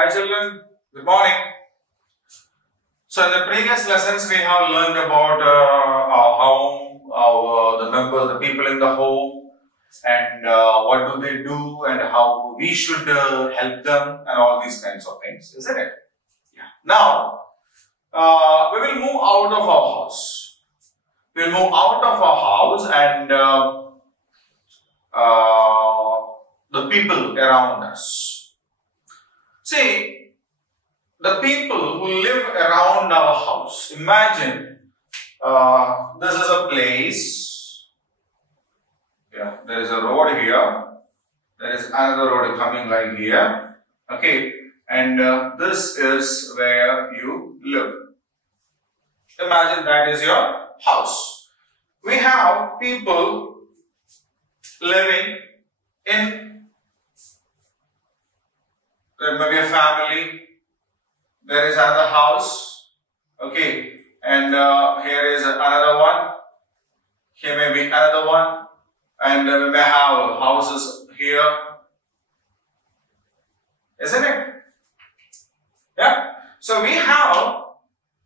Hi children, good morning. So in the previous lessons we have learned about our home, the members, the people in the home, and what do they do and how we should help them and all these kinds of things, isn't it? Yeah. Now, we will move out of our house. We will move out of our house and the people around us. See, the people who live around our house, imagine this is a place, yeah, there is a road here, there is another road coming like here, okay, and this is where you live. Imagine that is your house. We have people living in, there may be a family, there is another house, okay, and here is another one, here may be another one, and we may have houses here, isn't it? Yeah. So we have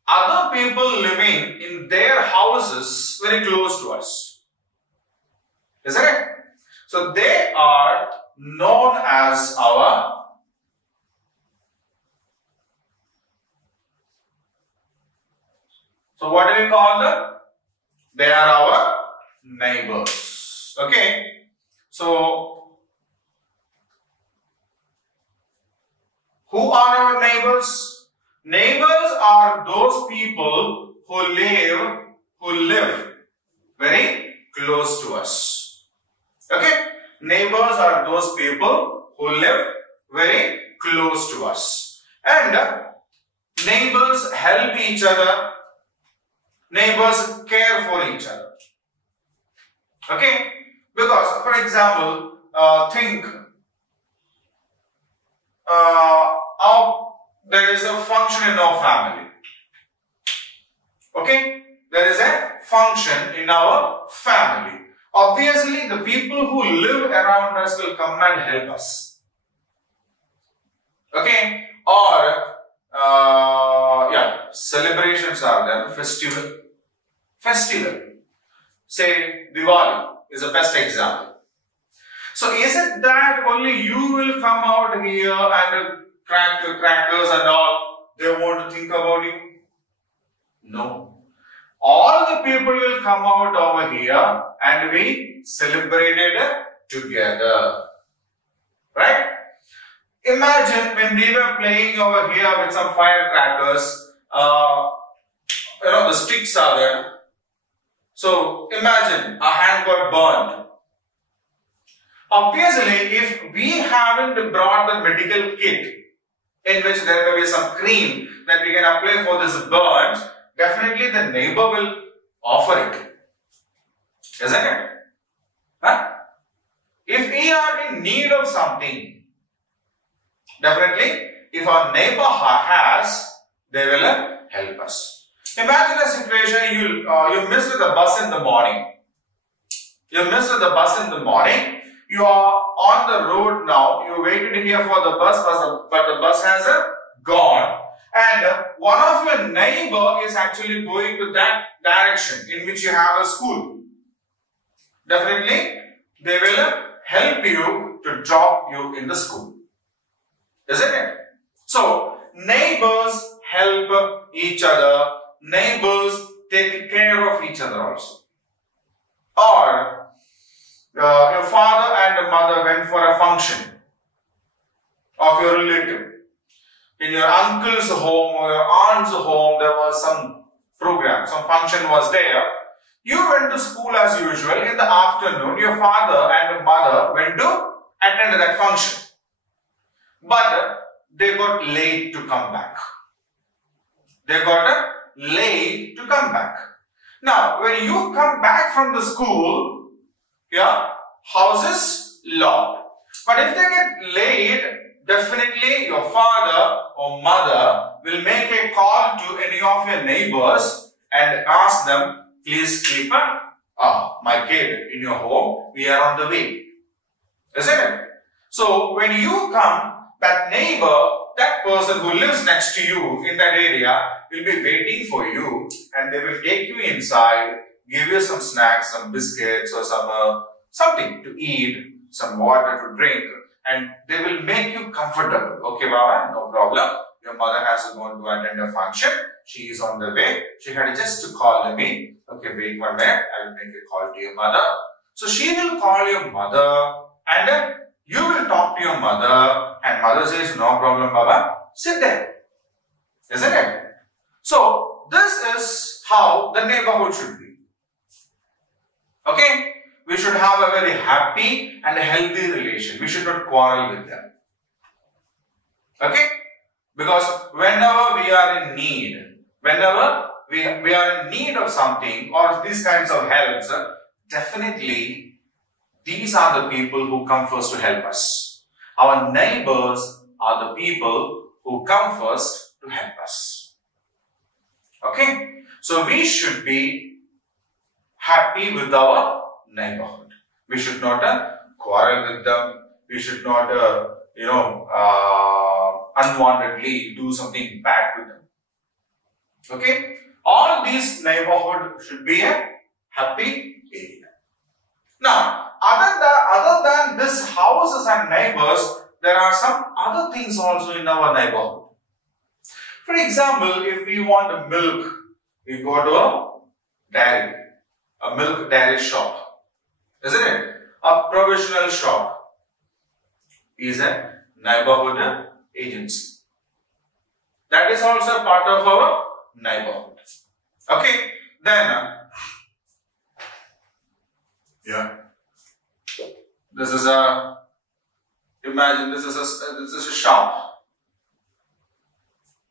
other people living in their houses very close to us, isn't it? So they are known as our So what do we call them? They are our neighbors. Okay. So who are our neighbors? Neighbors are those people who live very close to us. Okay. Neighbors are those people who live very close to us. And neighbors help each other. Neighbors care for each other. Okay? Because, for example, think there is a function in our family. Okay? There is a function in our family. Obviously, the people who live around us will come and help us. Okay? Or, celebrations are there, festival. Say Diwali is the best example. So is it that only you will come out here and crack the crackers and all, they want to think about you? No. All the people will come out over here and we celebrate it together. Right? Imagine when we were playing over here with some firecrackers, the sticks are there. So imagine a hand got burned. Obviously, if we haven't brought the medical kit in which there may be some cream that we can apply for this burns, definitely the neighbor will offer it. Isn't it? Huh? If we are in need of something, definitely if our neighbor has, they will help us. Imagine a situation, you missed the bus in the morning. You missed the bus in the morning. You are on the road now. You waited here for the bus, but the bus has gone. And one of your neighbor is actually going to that direction in which you have a school. Definitely, they will help you to drop you in the school. Isn't it? So, neighbors help each other. Neighbors take care of each other also. Or your father and mother went for a function of your relative. In your uncle's home or your aunt's home, there was some program, some function was there. You went to school as usual. In the afternoon, your father and mother went to attend that function. But they got late to come back. They got late to come back. Now, when you come back from the school, house is locked. But if they get late, definitely your father or mother will make a call to any of your neighbors and ask them, please keep my kid in your home. We are on the way. Isn't it? So, when you come, that neighbor, that person who lives next to you in that area will be waiting for you, and they will take you inside, give you some snacks, some biscuits or some something to eat, some water to drink, and they will make you comfortable. Okay, Baba, no problem. Your mother has gone to attend a function. She is on the way. She had just to call me. Okay, wait 1 minute. I will make a call to your mother. So she will call your mother, and then you will talk to your mother, and mother says, no problem, Baba. Sit there. Isn't it? So this is how the neighborhood should be. Okay? We should have a very happy and healthy relation. We should not quarrel with them. Okay? Because whenever we are in need, whenever we are in need of something or these kinds of helps, definitely these are the people who come first to help us. Our neighbors are the people who come first to help us. Okay? So we should be happy with our neighborhood. We should not quarrel with them. We should not, unwantedly do something bad to them. Okay? All these neighborhood should be a happy area. Now, other than this houses and neighbors, there are some other things also in our neighborhood. For example, if we want milk, we go to a dairy, a milk dairy shop, isn't it? A provisional shop is a neighborhood agency. That is also a part of our neighborhood. Okay, then this is a, imagine this is a shop.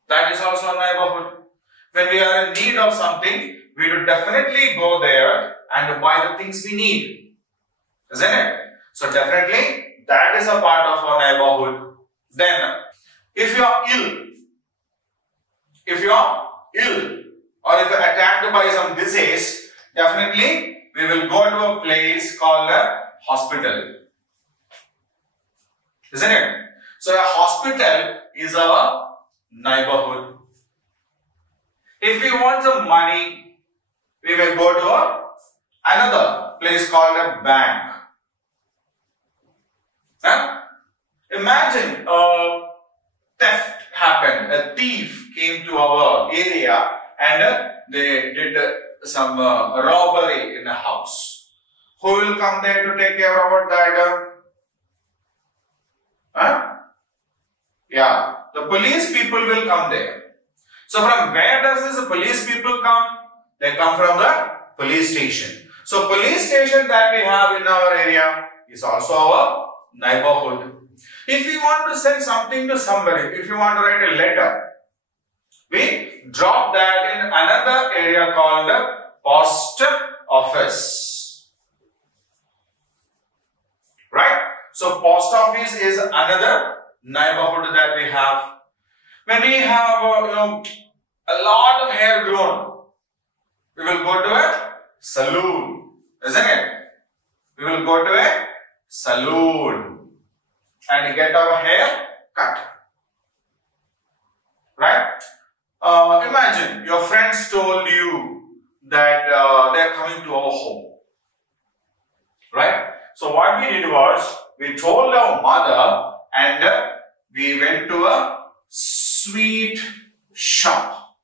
That is also a neighborhood. When we are in need of something, we would definitely go there and buy the things we need. Isn't it? So definitely that is a part of our neighborhood. Then if you are ill, or if you are attacked by some disease, definitely we will go to a place called a hospital. Isn't it? So a hospital is our neighborhood. If we want some money, we will go to another place called a bank. Imagine a theft happened. A thief came to our area and they did some robbery in a house. Who will come there to take care about that? Yeah, the police people will come there. So from where does this police people come? They come from the police station. So police station that we have in our area is also our neighborhood. If we want to send something to somebody, if you want to write a letter, we drop that in another area called the post office. Right? So post office is another neighborhood that we have. When we have a lot of hair grown, we will go to a saloon, isn't it? We will go to a saloon and get our hair cut. Right? Imagine your friends told you that they are coming to our home. Right? So what we did was, we told our mother and we went to a sweet shop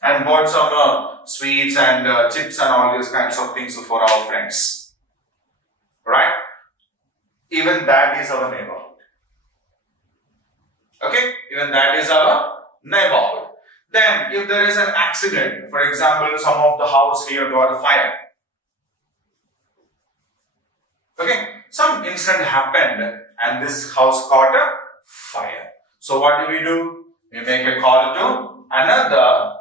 and bought some sweets and chips and all these kinds of things for our friends. Right? Even that is our neighborhood. Okay? Even that is our neighborhood. Then, if there is an accident, for example, some of the house here got a fire. Okay? Some incident happened and this house caught a fire. So what do? We make a call to another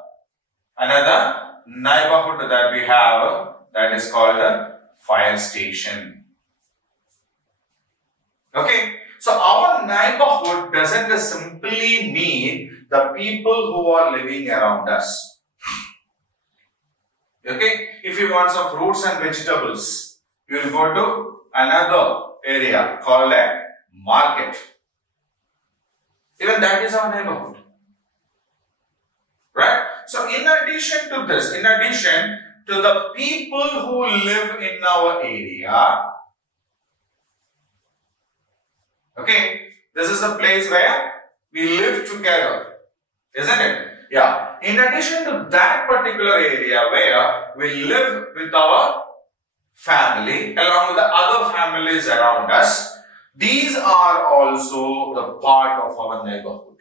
neighborhood that we have, that is called a fire station. Okay, so our neighborhood doesn't simply mean the people who are living around us. Okay, if you want some fruits and vegetables, you will go to another area called a market. Even that is our neighborhood. Right? So in addition to this, in addition to the people who live in our area, okay, this is the place where we live together, isn't it? Yeah. In addition to that particular area where we live with our family along with the other families around us, these are also the part of our neighborhood.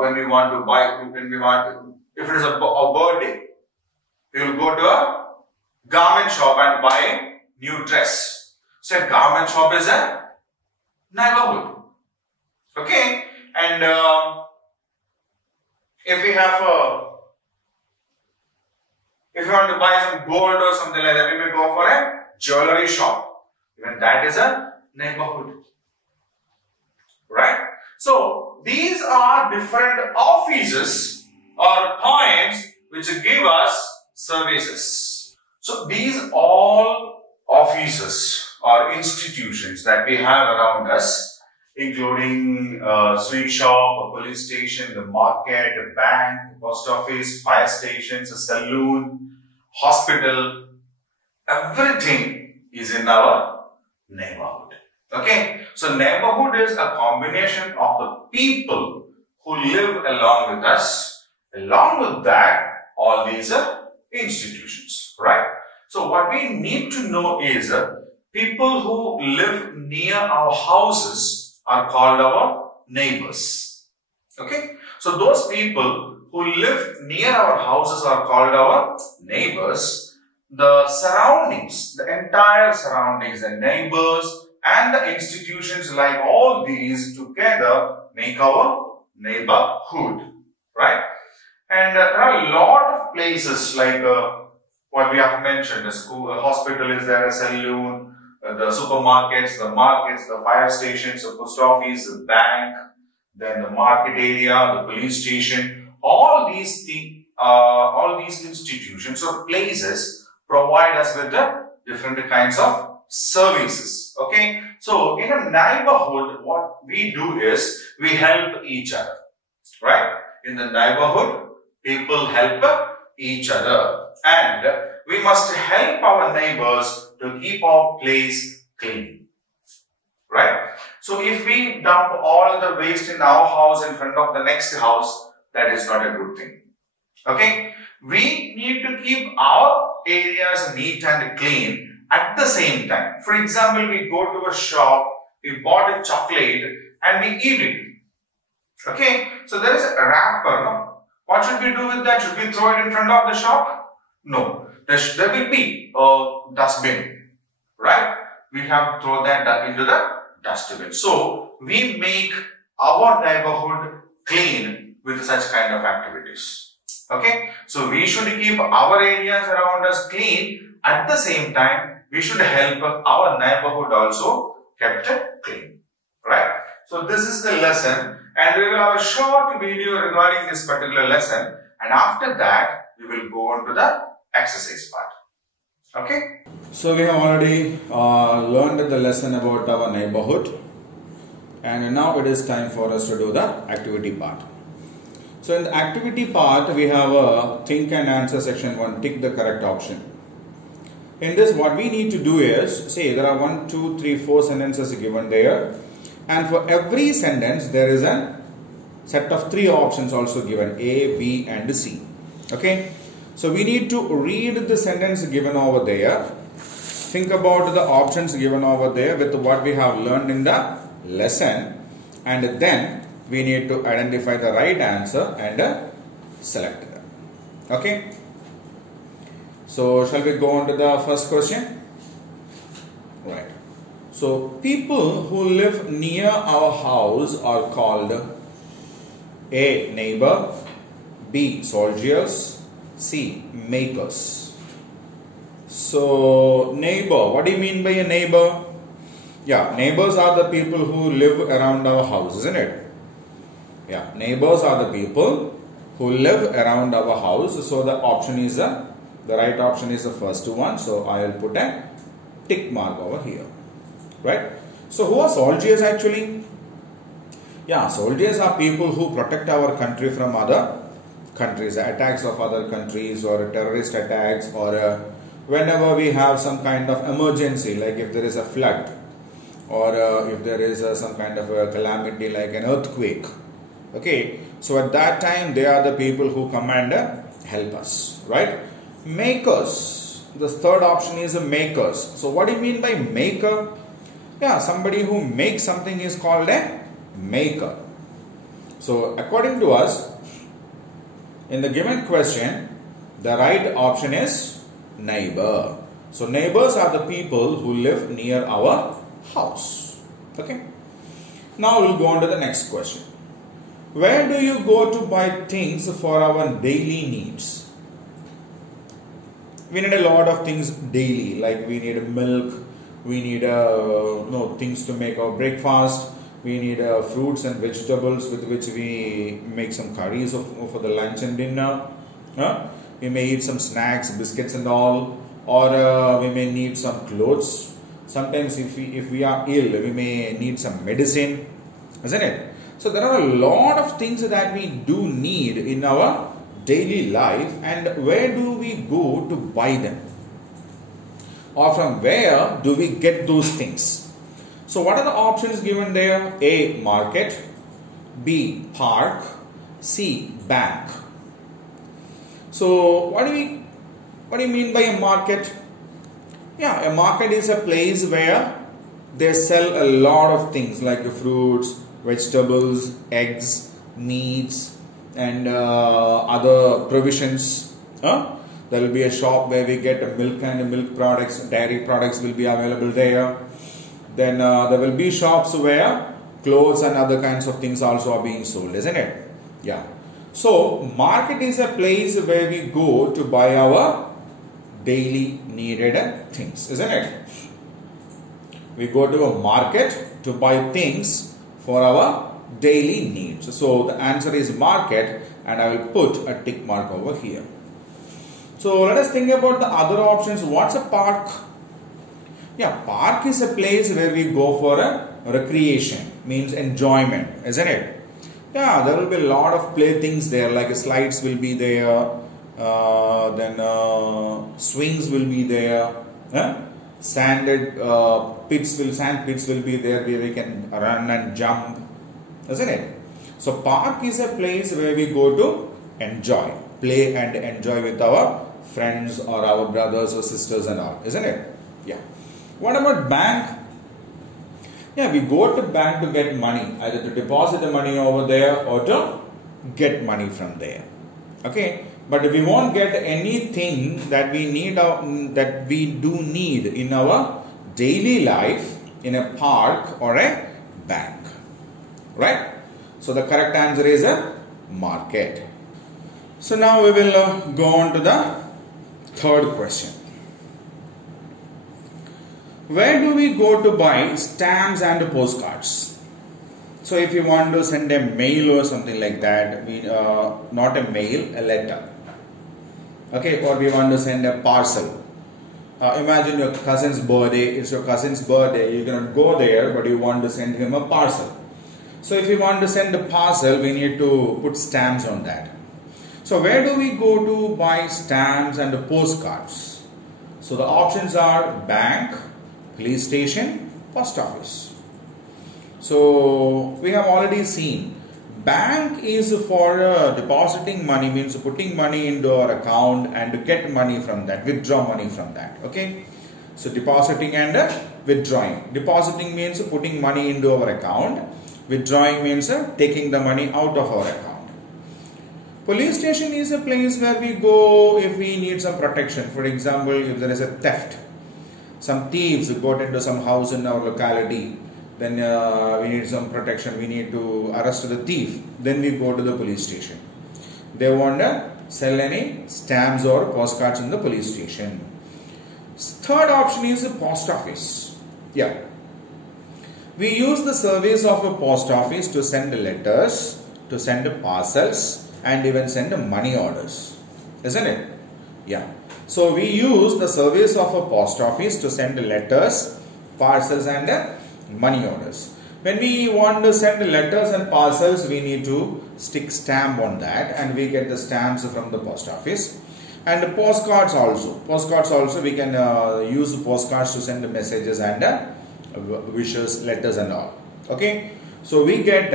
When we want to buy, if it is a birthday, we will go to a garment shop and buy a new dress. So a garment shop is a neighborhood. Okay, and if we want to buy some gold or something like that, we may go for a jewelry shop. Even that is a neighborhood. Right? So these are different offices or points which give us services. So these all offices or institutions that we have around us, including sweet shop, a police station, the market, a bank, post office, fire stations, a saloon, hospital, everything is in our neighborhood. Okay, so neighborhood is a combination of the people who live along with us. Along with that, all these are institutions, right? So what we need to know is people who live near our houses are called our neighbors. Okay, so those people who live near our houses are called our neighbors. The surroundings, the entire surroundings, the neighbors and the institutions like all these together make our neighborhood, right? And there are a lot of places like what we have mentioned, a school, a hospital is there, a saloon, the supermarkets, the markets, the fire stations, the post office, the bank, then the market area, the police station. All these things, all these institutions or places provide us with the different kinds of services. Okay, so in a neighborhood, what we do is we help each other, right? In the neighborhood, people help each other, and we must help our neighbors to keep our place clean, right? So if we dump all the waste in our house in front of the next house, that is not a good thing. Okay, we need to keep our areas neat and clean at the same time. For example, we go to a shop, we bought a chocolate and we eat it. Okay, so there is a wrapper, no? What should we do with that? Should we throw it in front of the shop? No. There will be a dustbin, right? We have to throw that into the dustbin. So we make our neighborhood clean with such kind of activities. Okay, so we should keep our areas around us clean. At the same time, we should help our neighborhood also kept clean, right? So this is the lesson, and we will have a short video regarding this particular lesson, and after that we will go on to the exercise part. Okay, so we have already learned the lesson about our neighborhood, and now it is time for us to do the activity part. So in the activity part, we have a think and answer section 1, tick the correct option. In this, what we need to do is, say there are 1, 2, 3, 4 sentences given there, and for every sentence there is a set of 3 options also given, A, B and C. Okay, so we need to read the sentence given over there, think about the options given over there with what we have learned in the lesson, and then we need to identify the right answer and select it. Okay, so shall we go on to the first question? Right. So people who live near our house are called A, neighbor, B, soldiers, C, makers. So neighbor, what do you mean by a neighbor? Yeah, neighbors are the people who live around our house, isn't it? Yeah, neighbors are the people who live around our house. So the option is the right option is the first one. So I will put a tick mark over here. Right? So who are soldiers actually? Yeah, soldiers are people who protect our country from other countries, attacks of other countries or terrorist attacks, or whenever we have some kind of emergency, like if there is a flood or if there is some kind of a calamity like an earthquake. Okay, so at that time they are the people who come and help us, right? Makers. The third option is makers. So what do you mean by maker? Yeah, somebody who makes something is called a maker. So according to us, in the given question, the right option is neighbor. So neighbors are the people who live near our house. Okay. Now we'll go on to the next question. Where do you go to buy things for our daily needs? We need a lot of things daily, like we need milk, we need things to make our breakfast, we need fruits and vegetables with which we make some curries for the lunch and dinner. We may eat some snacks, biscuits and all, or we may need some clothes. Sometimes if we are ill, we may need some medicine, isn't it? So there are a lot of things that we do need in our daily life, and where do we go to buy them? Or from where do we get those things? So what are the options given there? A, market, B, park, C, bank. So what do you mean by a market? Yeah, a market is a place where they sell a lot of things like fruits, vegetables, eggs, meats, and other provisions. There will be a shop where we get milk and milk products, dairy products will be available there. Then there will be shops where clothes and other kinds of things also are being sold, isn't it? Yeah. So market is a place where we go to buy our daily needed things, isn't it? We go to a market to buy things for our daily needs. So the answer is market, and I will put a tick mark over here. So let us think about the other options. What's a park? Yeah, park is a place where we go for a recreation, means enjoyment, isn't it? Yeah, there will be a lot of playthings there, like slides will be there, then swings will be there, sand pits will be there where we can run and jump, isn't it? So park is a place where we go to enjoy, play and enjoy with our friends or our brothers or sisters and all, isn't it? Yeah. What about bank? Yeah, we go to bank to get money, either to deposit the money over there or to get money from there. Okay, but we won't get anything that we need, that we do need in our daily life in a park or a bank, right? So the correct answer is a market. So now we will go on to the third question. Where do we go to buy stamps and postcards? So if you want to send a mail or something like that, not a mail, a letter. Okay, or we want to send a parcel. Imagine your cousin's birthday, it's your cousin's birthday, you cannot go there, but you want to send him a parcel. So if you want to send a parcel, we need to put stamps on that. So where do we go to buy stamps and postcards? So the options are bank, police station, post office. So we have already seen bank is for depositing money, means putting money into our account and to get money from that, withdraw money from that. Okay, so depositing and withdrawing. Depositing means putting money into our account, withdrawing means taking the money out of our account. Police station is a place where we go if we need some protection. For example, if there is a theft, some thieves got into some house in our locality, then we need some protection, we need to arrest the thief, then we go to the police station. They won't sell any stamps or postcards in the police station. Third option is a post office. Yeah, we use the service of a post office to send letters, to send parcels, and even send money orders, isn't it? Yeah. So we use the service of a post office to send letters, parcels and money orders. When we want to send letters and parcels, we need to stick stamp on that, and we get the stamps from the post office. And postcards also we can use postcards to send messages and wishes, letters and all. Okay, so we get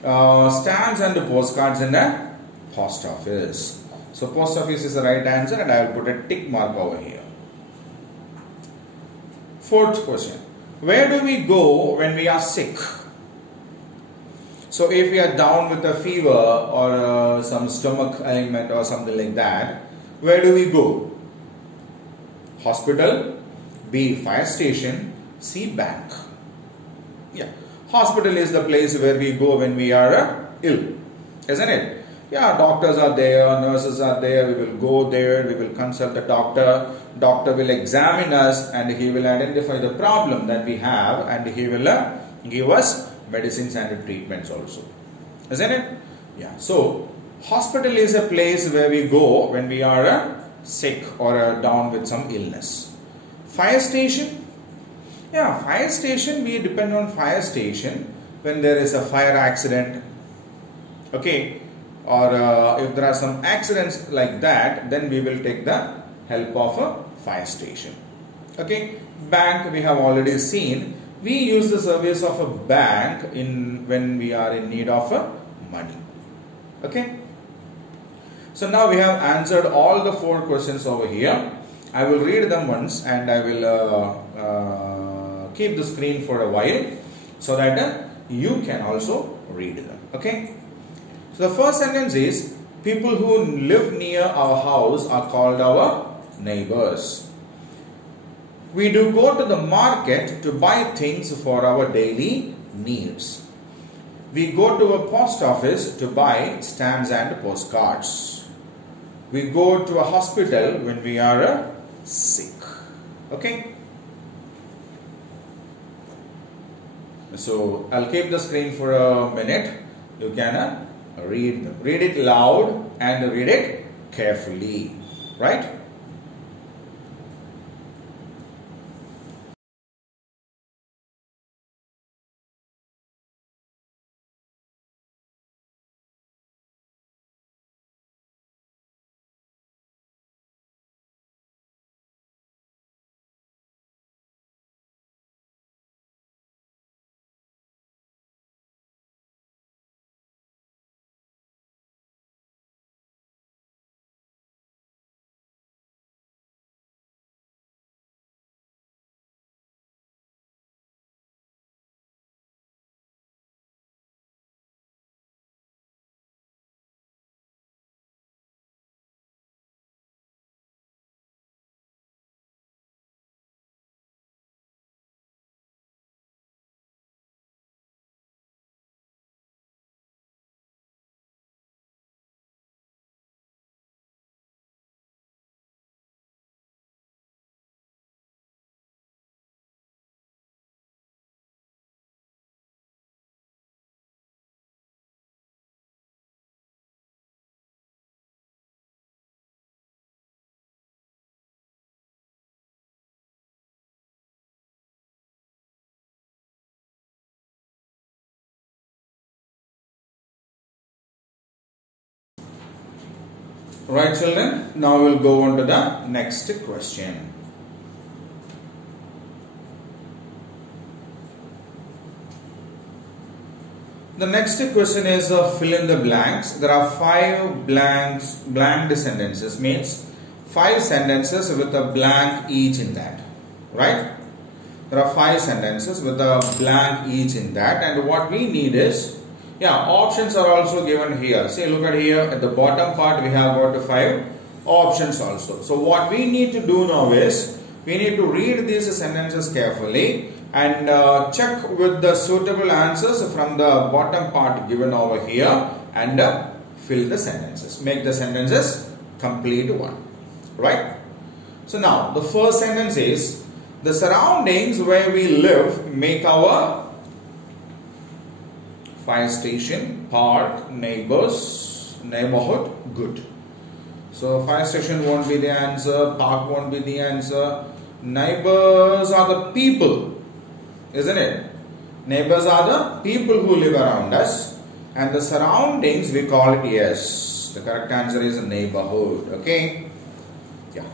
stamps and postcards in the post office. So post office is the right answer, and I will put a tick mark over here. Fourth question. Where do we go when we are sick? So if we are down with a fever or some stomach ailment or something like that, where do we go? Hospital, B, fire station, C, bank. Yeah, hospital is the place where we go when we are ill, isn't it? Yeah, doctors are there, nurses are there, we will go there, we will consult the doctor. Doctor will examine us and he will identify the problem that we have, and he will give us medicines and treatments also, isn't it? Yeah, so hospital is a place where we go when we are sick or down with some illness. Fire station, yeah, fire station, we depend on fire station when there is a fire accident, okay, or if there are some accidents like that, then we will take the help of a fire station. Okay, bank we have already seen. We use the service of a bank when we are in need of money. Okay, so now we have answered all the 4 questions over here. I will read them once, and I will keep the screen for a while so that you can also read them. Okay, so the first sentence is, people who live near our house are called our neighbors. We do go to the market to buy things for our daily needs. We go to a post office to buy stamps and postcards. We go to a hospital when we are sick. Okay. So I'll keep the screen for a minute. You can read them. Read it loud and read it carefully. Right? Right, children, now we'll go on to the next question. The next question is fill in the blanks. There are 5 blank sentences, means 5 sentences with a blank each in that, right? There are 5 sentences with a blank each in that, and what we need is, yeah, options are also given here. See, look at here at the bottom part we have got the 5 options also. So what we need to do now is, we need to read these sentences carefully and check with the suitable answers from the bottom part given over here, and fill the sentences. Make the sentences complete one, right? So now the first sentence is, the surroundings where we live make our fire station, park, neighbors, neighborhood good. So fire station won't be the answer, park won't be the answer. Neighbors are the people, isn't it? Neighbors are the people who live around us, and the surroundings we call it, yes, the correct answer is neighborhood. Okay, yeah.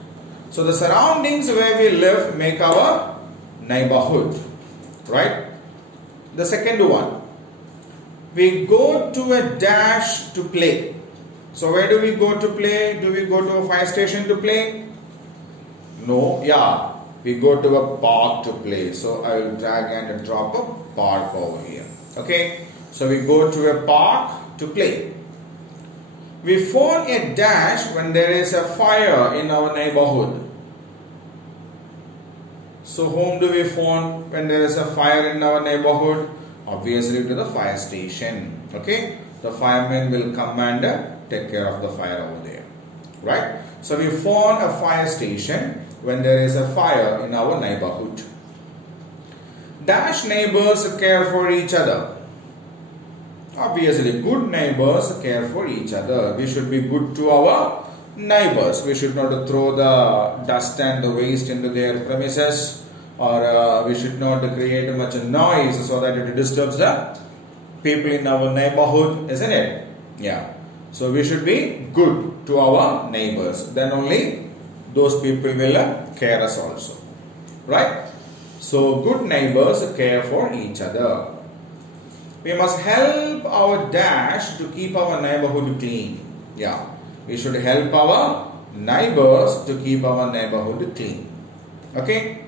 So the surroundings where we live make our neighborhood, right? The second one, we go to a dash to play. So where do we go to play? Do we go to a fire station to play? No, yeah, we go to a park to play. So I will drag and drop a park over here. Okay, so we go to a park to play. We phone a dash when there is a fire in our neighborhood. So whom do we phone when there is a fire in our neighborhood? Obviously to the fire station. Okay, the firemen will come and take care of the fire over there, right? So we phone a fire station when there is a fire in our neighborhood. Dash neighbors care for each other. Obviously, good neighbors care for each other. We should be good to our neighbors. We should not throw the dust and the waste into their premises, or we should not create much noise so that it disturbs the people in our neighborhood, isn't it? Yeah. So we should be good to our neighbors. Then only those people will care us also, right? So good neighbors care for each other. We must help our dash to keep our neighborhood clean. Yeah, we should help our neighbors to keep our neighborhood clean. Okay.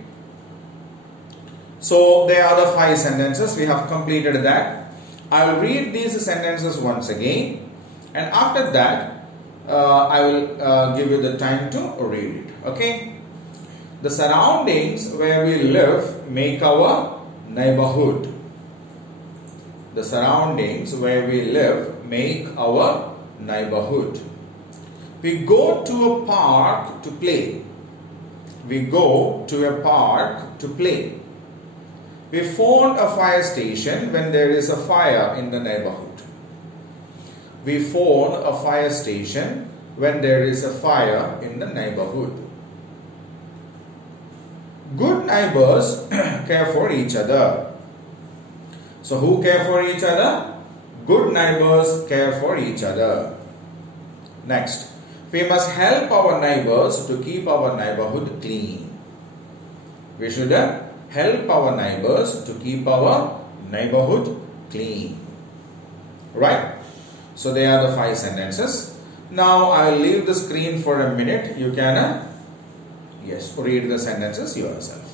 So there are the 5 sentences. We have completed that. I will read these sentences once again, and after that I will give you the time to read it. Okay. The surroundings where we live make our neighborhood. The surroundings where we live make our neighborhood. We go to a park to play. We go to a park to play. We phone a fire station when there is a fire in the neighborhood. We phone a fire station when there is a fire in the neighborhood. Good neighbors care for each other. So who care for each other? Good neighbors care for each other. Next, we must help our neighbors to keep our neighborhood clean. We should help our neighbors to keep our neighborhood clean. Right? So they are the 5 sentences. Now I will leave the screen for a minute. You can yes, read the sentences yourself.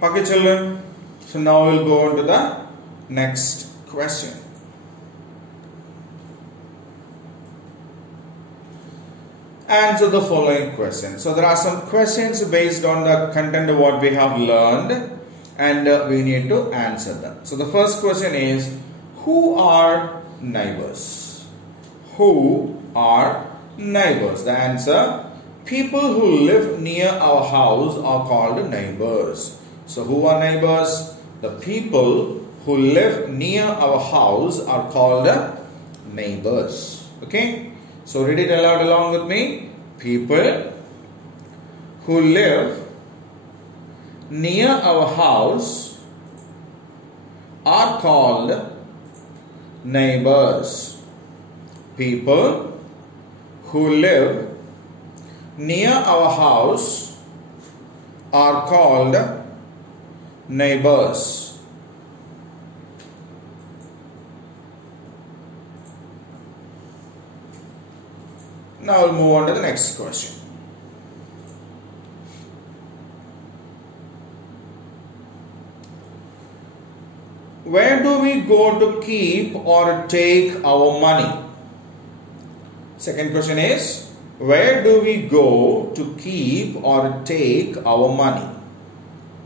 Okay, children. So now we'll go on to the next question. Answer the following question. So there are some questions based on the content of what we have learned, and we need to answer them. So the first question is, who are neighbors? Who are neighbors? The answer, people who live near our house are called neighbors. So who are neighbors? The people who live near our house are called neighbors. Okay? So read it aloud along with me. People who live near our house are called neighbors. People who live near our house are called neighbors. Now we'll move on to the next question. Where do we go to keep or take our money? Second question is, where do we go to keep or take our money?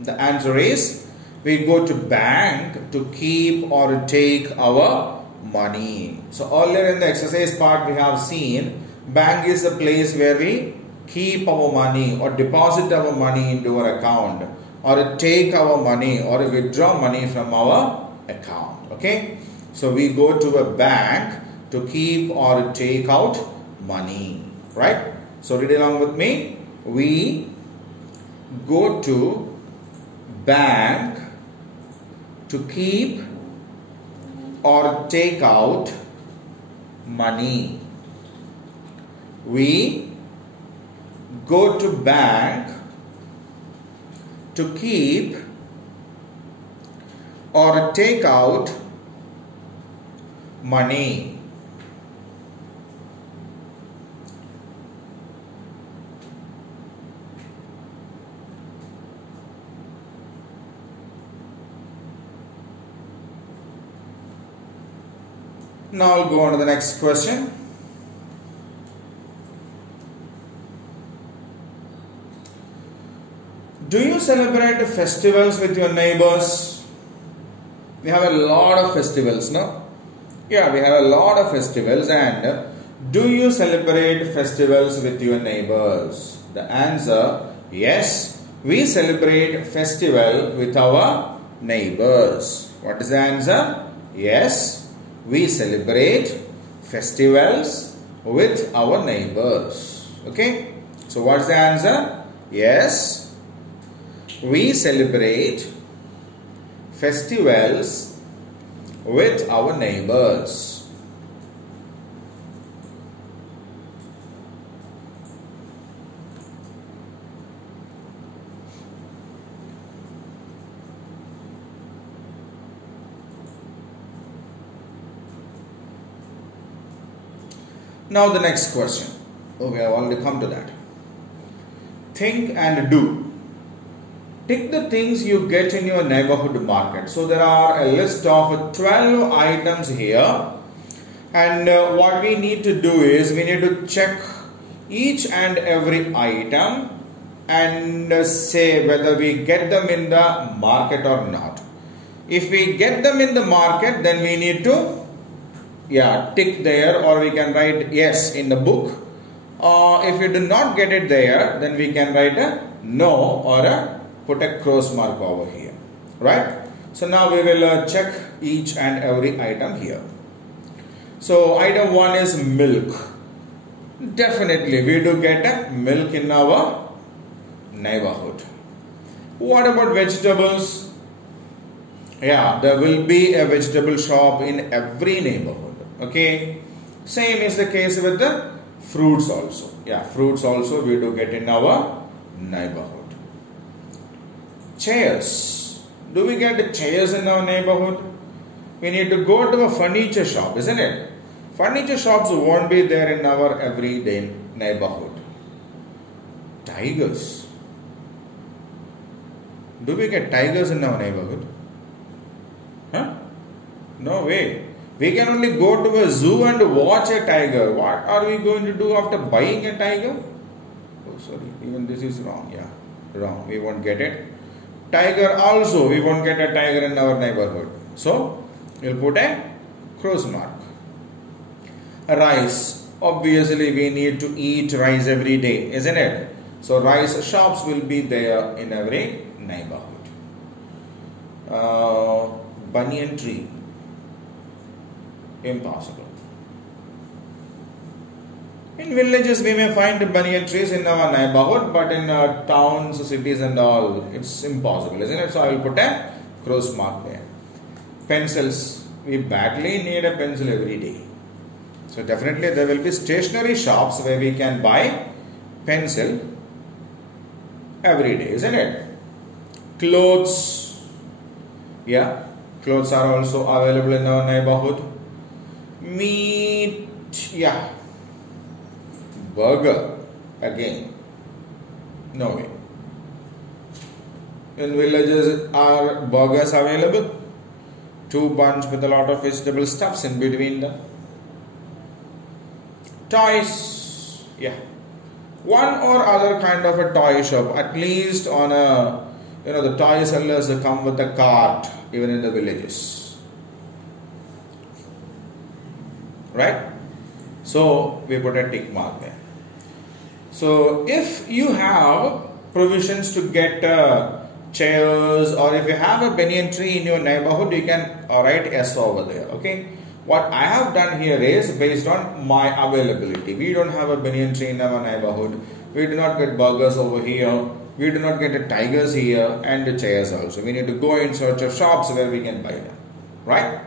The answer is, we go to bank to keep or take our money. So earlier in the exercise part we have seen, bank is a place where we keep our money or deposit our money into our account, or take our money or withdraw money from our account. Okay, so we go to a bank to keep or take out money, right? So read along with me. We go to bank to keep or take out money. We go to bank to keep or take out money. Now I'll go on to the next question. Do you celebrate festivals with your neighbors? We have a lot of festivals, no? Yeah, we have a lot of festivals. And do you celebrate festivals with your neighbors? The answer, yes, we celebrate festival with our neighbors. What is the answer? Yes, we celebrate festivals with our neighbors. Okay, so what's the answer? Yes, we celebrate festivals with our neighbors. Now the next question. Oh, we have already come to that. Think and do. Tick the things you get in your neighborhood market. So there are a list of 12 items here, and what we need to do is we need to check each and every item and say whether we get them in the market or not. If we get them in the market, then we need to tick there, or we can write yes in the book. If we do not get it there, then we can write a no or put a cross mark over here, right? So now we will check each and every item here. So item 1 is milk. Definitely we do get milk in our neighborhood. What about vegetables? Yeah, there will be a vegetable shop in every neighborhood. Okay, same is the case with the fruits also. Yeah, fruits also we do get in our neighborhood. Chairs. Do we get chairs in our neighborhood? We need to go to a furniture shop, isn't it? Furniture shops won't be there in our everyday neighborhood. Tigers. Do we get tigers in our neighborhood? Huh? No way. We can only go to a zoo and watch a tiger. What are we going to do after buying a tiger? Oh, sorry. Even this is wrong. Yeah, wrong. We won't get it. Tiger also, we won't get a tiger in our neighborhood. So, we'll put a cross mark. Rice. Obviously, we need to eat rice every day, isn't it? So, rice shops will be there in every neighborhood. Banyan tree. Impossible. In villages, we may find banyan trees in our neighborhood, but in towns, cities and all, it's impossible, isn't it? So I will put a cross mark there. pencils. We badly need a pencil every day. So definitely there will be stationery shops where we can buy pencil every day, isn't it? Clothes. Yeah, clothes are also available in our neighborhood. Meat. Yeah. Burger. Again. No way. In villages are burgers available? Two buns with a lot of vegetable stuffs in between them. Toys. Yeah. One or other kind of a toy shop, at least on a, the toy sellers come with a cart even in the villages. Right? So we put a tick mark there. So if you have provisions to get chairs, or if you have a banyan tree in your neighborhood, you can write S over there. Okay. What I have done here is based on my availability. We don't have a banyan tree in our neighborhood. We do not get burgers over here. We do not get the tigers here and the chairs also. We need to go in search of shops where we can buy them. Right?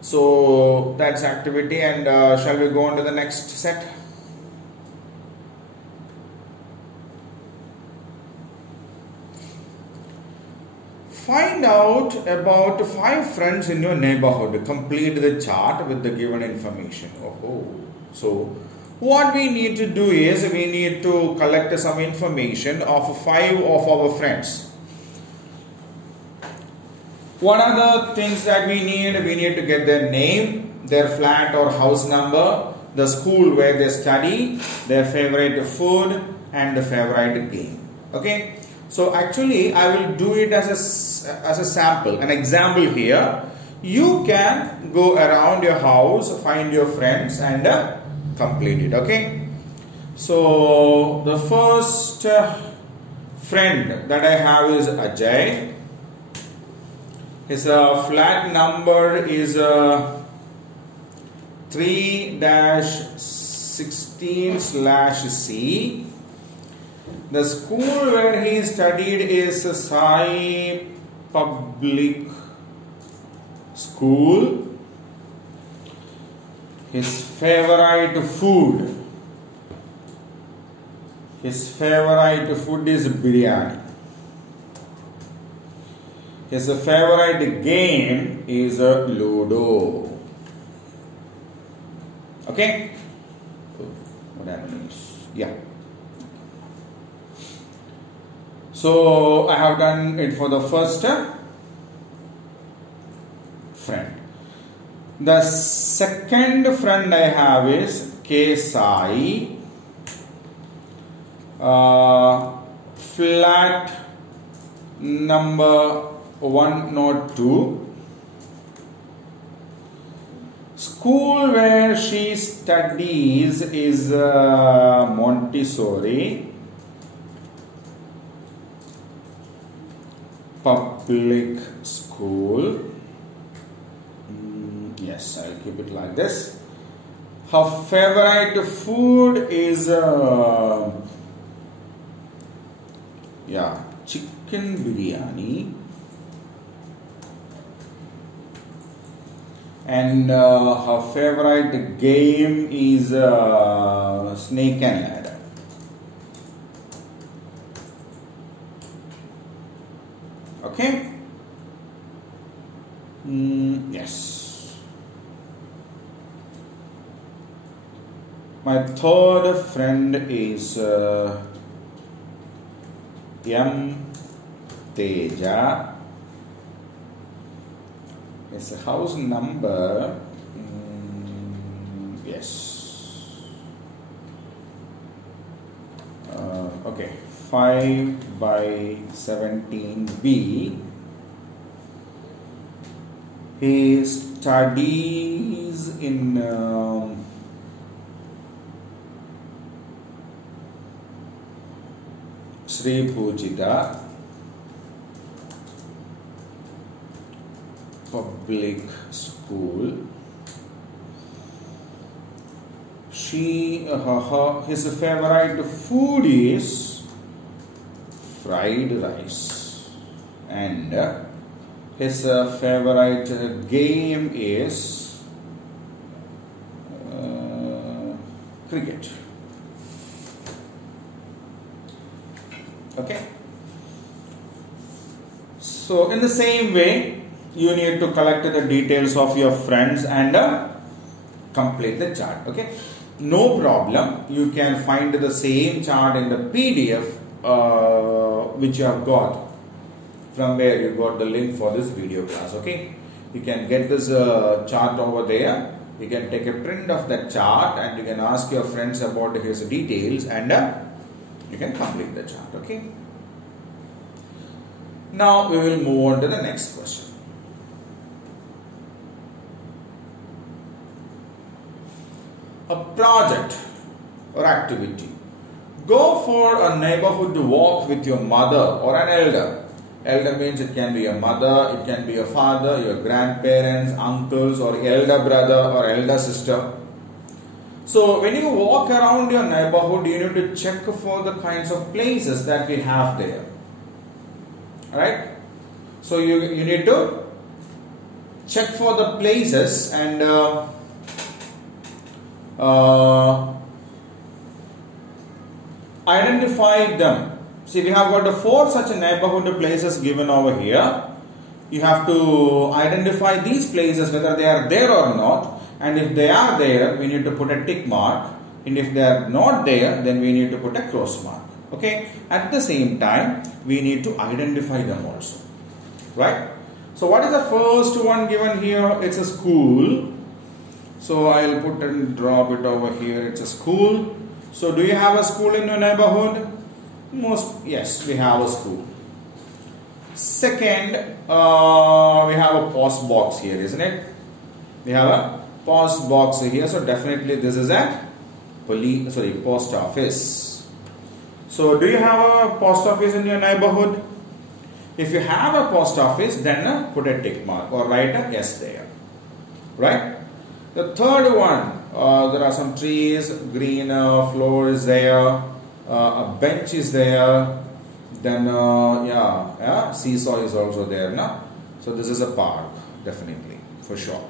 So that's activity, and shall we go on to the next set? Find out about 5 friends in your neighborhood. Complete the chart with the given information. So what we need to do is we need to collect some information of 5 of our friends. What are the things that we need? We need to get their name, their flat or house number, the school where they study, their favorite food, and the favorite game. Okay. So actually I will do it as a sample, an example here. You can go around your house, find your friends and complete it. Okay. So the first friend that I have is Ajay. His flat number is 3-16/C. The school where he studied is Sai Public School. His favorite food. His favorite food is biryani. His favorite game is Ludo. Okay? What that means? Yeah. So I have done it for the first friend. The second friend I have is K Sai. Flat number 102. School where she studies is Montessori Public School. Yes, I'll keep it like this. Her favorite food is chicken biryani, and her favorite game is snake and ladder. Okay. Yes. My third friend is M. Teja. It's a house number. Yes. Okay. 5/17B. He studies in Sri Pujita Public School. His favorite food is fried rice, and his favorite game is cricket. Okay. So in the same way, you need to collect the details of your friends and complete the chart. Okay. No problem. You can find the same chart in the PDF which you have got from where you got the link for this video class. Okay. You can get this chart over there. You can take a print of that chart and you can ask your friends about his details and you can complete the chart. Okay. Now we will move on to the next question. A project or activity. Go for a neighborhood walk with your mother or an elder. Elder means it can be a mother, it can be a father, your grandparents, uncles, or elder brother or elder sister. So when you walk around your neighborhood, you need to check for the kinds of places that we have there. Alright? So you need to check for the places and identify them. See, we have got the 4 such neighborhood places given over here. You have to identify these places whether they are there or not, and if they are there, we need to put a tick mark, and if they are not there, then we need to put a cross mark. Okay. At the same time, we need to identify them also. Right? So what is the first one given here? It's a school. So I'll put and drop it over here. It's a school. So do you have a school in your neighborhood? Yes, we have a school. Second, we have a post box here, isn't it? We have a post box here. So definitely this is a post office. So do you have a post office in your neighborhood? If you have a post office, then put a tick mark or write a yes there. Right? The third one, there are some trees, green floor is there, a bench is there, then seesaw is also there. No? So this is a park, definitely, for sure.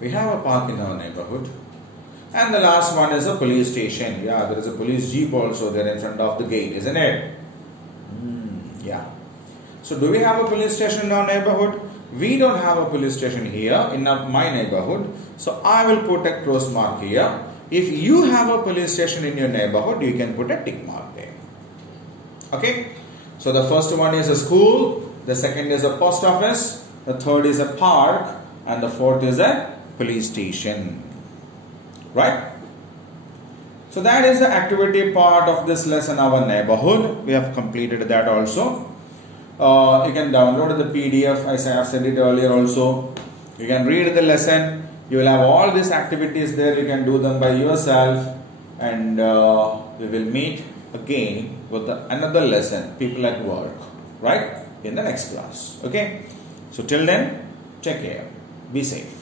We have a park in our neighborhood. And the last one is a police station. Yeah, there is a police jeep also there in front of the gate, isn't it? Yeah. So do we have a police station in our neighborhood? We don't have a police station here in my neighborhood. So I will put a cross mark here. If you have a police station in your neighborhood, you can put a tick mark there. Okay. So the first one is a school. The second is a post office. The third is a park. And the fourth is a police station. Right? So that is the activity part of this lesson, our neighborhood. We have completed that also. You can download the PDF, as I have said it earlier also. You can read the lesson. You will have all these activities there. You can do them by yourself. And we will meet again with another lesson, people at work. Right? In the next class. Okay? So till then, take care. Be safe.